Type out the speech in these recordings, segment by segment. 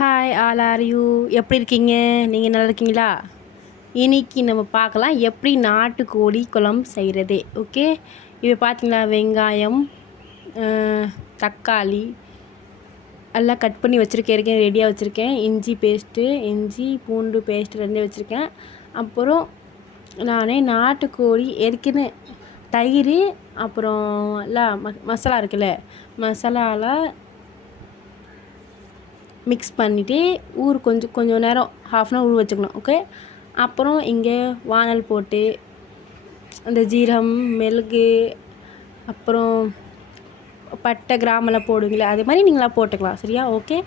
Hi all are you எப்படி இருக்கீங்க? நீங்கள் நல்லா இருக்கீங்களா? இன்னைக்கு நம்ம பார்க்கலாம் எப்படி நாட்டுக்கோழி குழம்பு செய்கிறது. ஓகே, இப்போ பார்த்தீங்களா, வெங்காயம், தக்காளி எல்லாம் கட் பண்ணி வச்சுருக்கேன், ரெடியாக வச்சுருக்கேன். இஞ்சி பூண்டு பேஸ்ட்டு ரெண்டே வச்சுருக்கேன். அப்புறம் நானே நாட்டுக்கோழி ஏற்கனவே தயிர், அப்புறம் எல்லாம் மசாலா இருக்குல்ல, மசாலாவில் மிக்ஸ் பண்ணிவிட்டு கொஞ்சம் நேரம் ½ அன் ஊற வச்சுக்கணும். ஓகே, அப்புறம் இங்கே வானல் போட்டு அந்த ஜீரகம், மிளகு, அப்புறம் பட்டை, கிராமெல்லாம் போடுவீங்களே, அது மாதிரி நீங்களாம் போட்டுக்கலாம். சரியா? ஓகே,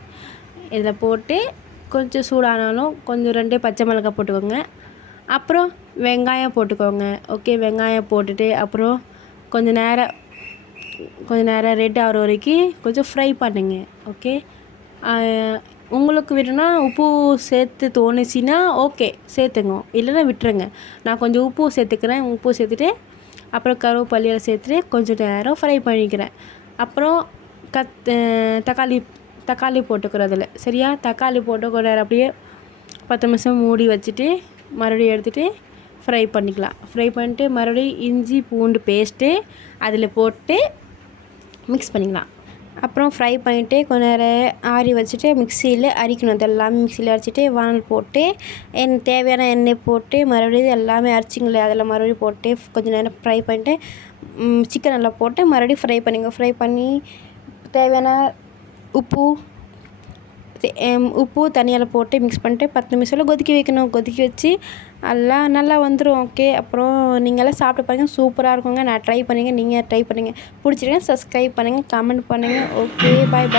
இதில் போட்டு கொஞ்சம் சூடானாலும் கொஞ்சம் 2 பச்சை மிளகாய் போட்டுக்கோங்க. அப்புறம் வெங்காயம் போட்டுக்கோங்க. ஓகே, வெங்காயம் போட்டுட்டு அப்புறம் கொஞ்சம் நேரம் ரெட் ஆகிற வரைக்கும் கொஞ்சம் ஃப்ரை பண்ணுங்க. ஓகே, உங்களுக்கு வேணும்னா உப்பு சேர்த்து தோணுச்சுன்னா ஓகே சேர்த்துங்க, இல்லைன்னா விட்டுருங்க. நான் கொஞ்சம் உப்பு சேர்த்துக்கிறேன். உப்பு சேர்த்துட்டு அப்புறம் கருவேப்பிலையை சேர்த்துட்டு கொஞ்சம் நேரம் ஃப்ரை பண்ணிக்கிறேன். அப்புறம் தக்காளி போட்டுக்கிறோம் அதில். சரியா? தக்காளி போட்டு கொஞ்ச நேரம் அப்படியே 10 நிமிஷம் மூடி வச்சுட்டு மறுபடியும் எடுத்துகிட்டு ஃப்ரை பண்ணிக்கலாம். ஃப்ரை பண்ணிட்டு மறுபடியும் இஞ்சி பூண்டு பேஸ்ட்டு அதில் போட்டு மிக்ஸ் பண்ணிக்கலாம். அப்புறம் ஃப்ரை பண்ணிவிட்டு கொஞ்ச நேரம் ஆறி வச்சுட்டு மிக்சியில் அரைக்கணும். அது எல்லாமே மிக்சியில் அரைச்சிட்டு வானல் போட்டு தேவையான எண்ணெய் போட்டு மறுபடியும் எல்லாமே அரைச்சிங்களே அதில் மறுபடியும் போட்டு கொஞ்சம் நேரம் ஃப்ரை பண்ணிட்டு சிக்கன் எல்லாம் போட்டு மறுபடியும் ஃப்ரை பண்ணி தேவையான உப்பு தனியால் போட்டு மிக்ஸ் பண்ணிட்டு 10 நிமிஷத்தில் கொதிக்க வைக்கணும். கொதிக்க வச்சு எல்லாம் நல்லா வந்துடும். ஓகே, அப்புறம் நீங்களாம் சாப்பிட்டு பாருங்கள், சூப்பராக இருக்குங்க. நான் ட்ரை பண்ணுங்கள், நீங்கள் ட்ரை பண்ணுங்கள். பிடிச்சிருக்கேன், சப்ஸ்கிரைப் பண்ணுங்கள், கமெண்ட் பண்ணுங்கள். ஓகே, பாய்.